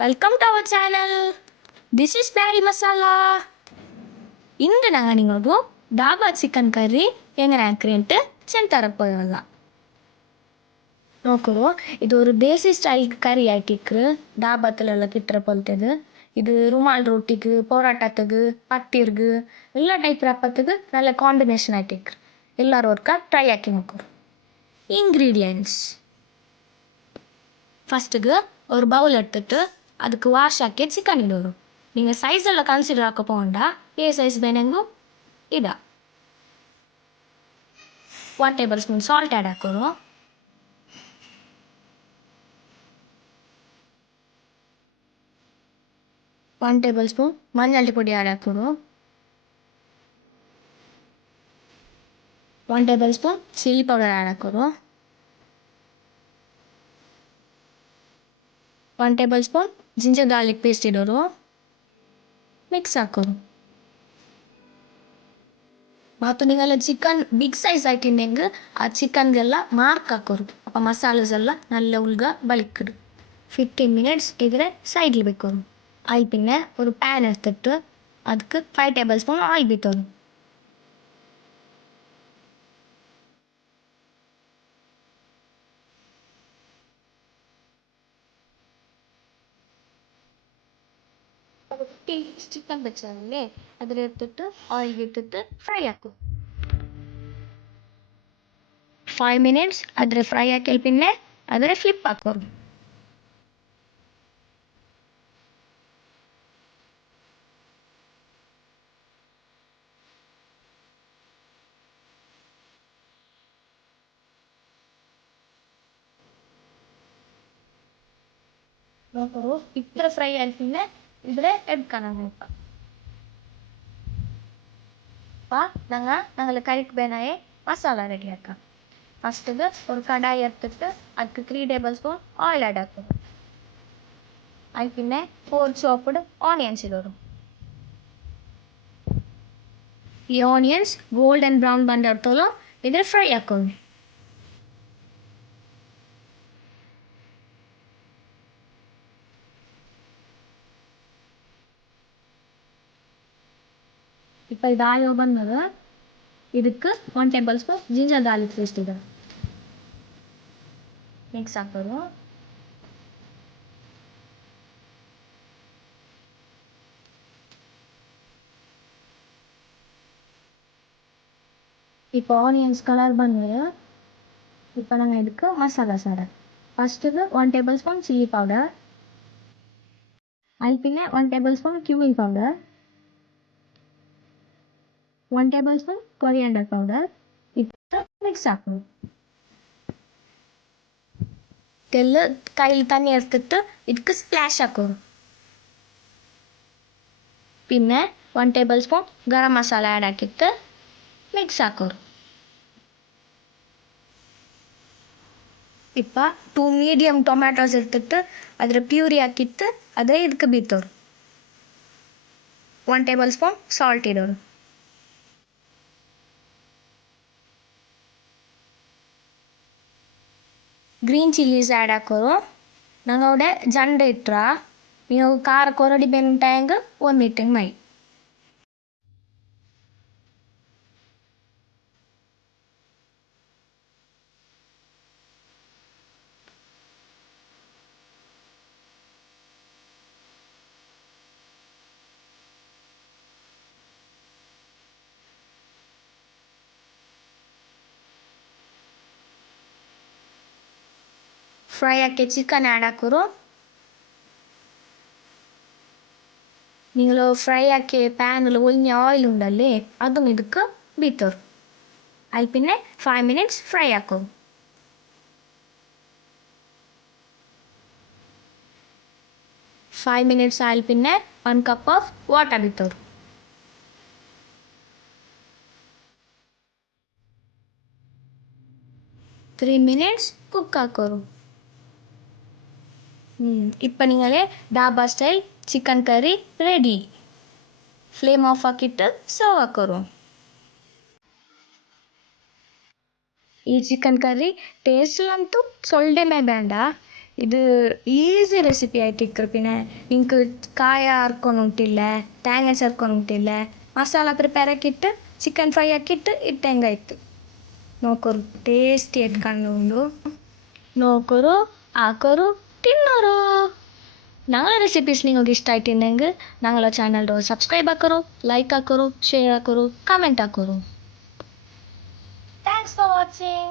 Welcome to our channel. This is peri masala. இன்று நாங்கள் ನಿಮಗೂ ಡಾಬಾ ಚಿಕನ್ ಕರ್ರಿ ಹೆಂಗೆ ಹಾಕ್ರಿ ಚೆಂತಾರಪ್ಪ ನೋಕರು. ಇದು ஒரு தேசி ஸ்டைல் கறி ஆக்கிக்கு டாபாத்துல கிட்டுற பொழுது இது ருமால் ரொட்டிக்கு, போராட்டத்துக்கு, பத்திருக்கு, எல்லா டைப் ரப்பத்துக்கு நல்ல காம்பினேஷன் ஆகிட்டு எல்லாரும் ஒருக்கா ட்ரை ஆக்கி நோக்கணும். இன்க்ரீடியன்ட்ஸ் ஃபஸ்ட்டுக்கு ஒரு பவுல் எடுத்துட்டு அதுக்கு வாஷ் ஆக்கி சிக்கன் ಇಡೋರು. நீங்கள் ಸೈಜ್ ಎಲ್ಲ ಕನ್ಸಿಡರ್ ಹಾಕೋ போண்டா ಏ ಸೈಜ್ ಬೇನೆಂಗು ಇಡ 1 ಟೇಬಲ್ ಸ್ಪೂನ್ ಸಾಲ್ಟ್ ಆ್ಯಡ್ ಹಾಕೋರು. 1 ಟೇಬಲ್ ಸ್ಪೂನ್ ಮಂಜಾಳಿ ಪುಡಿ ಆ್ಯಡ್ ಹಾಕೋರು. 1 tablespoon chilli powder add ಹಾಕೋರು. 1 tablespoon ginger garlic paste ಇಡೋರು. ಮಿಕ್ಸ್ ಹಾಕೋರು. ಮತ್ತು ನೀವೆಲ್ಲ ಚಿಕನ್ ಬಿಗ್ ಸೈಜ್ ಹಾಕಿಂಡೆಂಗೆ ಆ ಚಿಕನ್ಗೆಲ್ಲ ಮಾರ್ಕ್ ಹಾಕೋರು. ಅಪ್ಪ ಮಸಾಲೆಸ್ ಎಲ್ಲ നല്ല ಉಳ್ಗ ಬಳಿಕಿಡು 15 மினிட்ஸ் இதில் சைடில் வைக்கணும். ஆயில் பின்ன ஒரு பேன் எடுத்துட்டு அதுக்கு 5 டேபிள் ஸ்பூன் ஆயில் விற்றணும். ಚಿಕನ್ ಬೆಚ್ಚಲ್ಲೇ ಅದ್ರ எடுத்துட்டு ஆயில் விட்டுட்டு ஃப்ரை ஆக்கும். 5 மினிட்ஸ் அதில் ஃப்ரை ஆக்கி பின்ன அதில் ஃப்ளிப் ஆக்கும். ನೋಕರು ಇತ್ರ ಫ್ರೈ ಆಯ್ತಿಂದ ಇದ್ರೆ ಎಡ್ಕಣಪ್ಪ நாங்கள் கறிக்கு பேனாயே மசாலா ரெடி ஆക്കാം. ஃபஸ்ட்டுக்கு ஒரு கடாய் எடுத்துட்டு அதுக்கு 3 டேபிள் ஸ்பூன் ஆயில் ஆட் ஆக்கும். அது பின்ன 4 சாப்டு ஆனியன்ஸ் ಇಡೋರು. ಈ ಆನಿಯನ್ಸ್ ಗೋಲ್ಡನ್ ಬ್ರೌನ್ ಬಂದಿರ್ತಲ್ಲ ಇದ್ರೆ ಫ್ರೈ ಹಾಕೋದು. இப்போ ಇದು ಆಯೋ ಬಂದದ ಇದಕ್ಕೆ 1 tablespoon ginger garlic paste ಇದೆ ಮಿಕ್ಸ್ ಹಾಕೋದು. இப்போ ஆனியன்ஸ் கலர் ಬಂದರೆ இப்போ நாங்கள் இதுக்கு மசாலா சாட ஃபஸ்ட்டுக்கு 1 டேபிள் ஸ்பூன் சில்லி பவுடர், அது பின்ன 1 tablespoon cumin powder, 1 tablespoon coriander powder ಇಟ್ಟು ಮಿಕ್ಸ್ ಹಾಕೋದು. ಎಲ್ಲ ಕೈಲಿ ತಣ್ಣಿ எடுத்துட்டு இதுக்கு ஸ்ப்ளாஷ் ಹಾಕೋದು. பின்ன 1 table spoon garam masala add ಹಾಕಿಟ್ಟು mix ಹಾಕೋರು. இப்போ 2 மீடியம் ಟೊಮ್ಯಾಟೋಸ್ எடுத்துட்டு அதில் ಪ್ಯೂರಿ ಹಾಕಿಟ್ಟು ಅದೇ ಇದಕ್ಕೆ ಬೀತೋರು. 1 ಟೇಬಲ್ ಸ್ಪೂನ್ ಸಾಲ್ಟ್ ಇಡೋರು. ಗ್ರೀನ್ ಚಿಲ್ಲೀಸ್ ಆ್ಯಡ್ ಹಾಕೋರು. ನಂಗೌಡೆ ಜಂಡ ಇಟ್ರ ನೀವು ಖಾರ ಕೊರಡಿ ಬೆಂಟಾಯಂಗೆ ಒಂದು ಮೀಟಿಂಗ್ ಮೈ ಫ್ರೈ ಹಾಕಿ ಚಿಕನ್ ಆ್ಯಡ್ ಹಾಕೋರು. നിങ്ങൾ ഫ്രൈ ആക്കിയ പാനിൽ ഒഴിഞ്ഞ ഓയിൽ ഉണ്ടല്ലേ അതും ഇതുക്ക് ബീത്തോർ. അത് പിന്നെ 5 മിനിറ്റ്സ് ഫ്രൈ ആക്കും. 5 മിനിറ്റ്സ് ആയാൽ പിന്നെ 1 കപ്പ് ഓഫ് വാട്ടർ ബീത്തോർ. 3 മിനിറ്റ്സ് കുക്ക് ആക്കോರು. இப்போ நீங்களே dhaba style chicken curry ready. Flame off ಹಾಕಿಟ್ಟು ಸರ್ವ್ ಹಾಕೋರು. ಈ ಚಿಕನ್ ಕರಿ ಟೇಸ್ಟಲ್ಲಂತೂ ಸೊಳ್ಳೆಮೇ ಬೇಡ. ಇದು ಈಸಿ ರೆಸಿಪಿ ಆಯ್ತು ಇಕ್ಕರು ಪಿನೆ ಇಂಕ್ ಕಾಯ ಹರ್ಕೊಂಡು ಉಂಟಿಲ್ಲ ತೇಂಗ ಸರ್ಕೊಂಡು ಉಂಟಿಲ್ಲ ಮಸಾಲ ಪ್ರಿಪೇರ್ ಹಾಕಿಟ್ಟು ಚಿಕನ್ ಫ್ರೈ ಹಾಕಿಟ್ಟು ಇಟ್ಟಂಗಾಯ್ತು ನೋಕರು ಟೇಸ್ಟಿ ಎತ್ಕೊಂಡು ಉಂಡು ನೋಕರು ಹಾಕೋರು ತಿನ್ನೋರು ഞങ്ങളെ റെസിപ്പീസ് നിങ്ങൾക്ക് ഇഷ്ടമായിട്ടുണ്ടെങ്കിൽ ഞങ്ങളെ ചാനൽ സബ്സ്ക്രൈബ് ആക്കറോ ലൈക്ക് ആക്കറോ ഷെയർ ആക്കറോ കമൻറ്റ് ആക്കറോ താങ്ക്സ് ഫോർ വാച്ചിങ്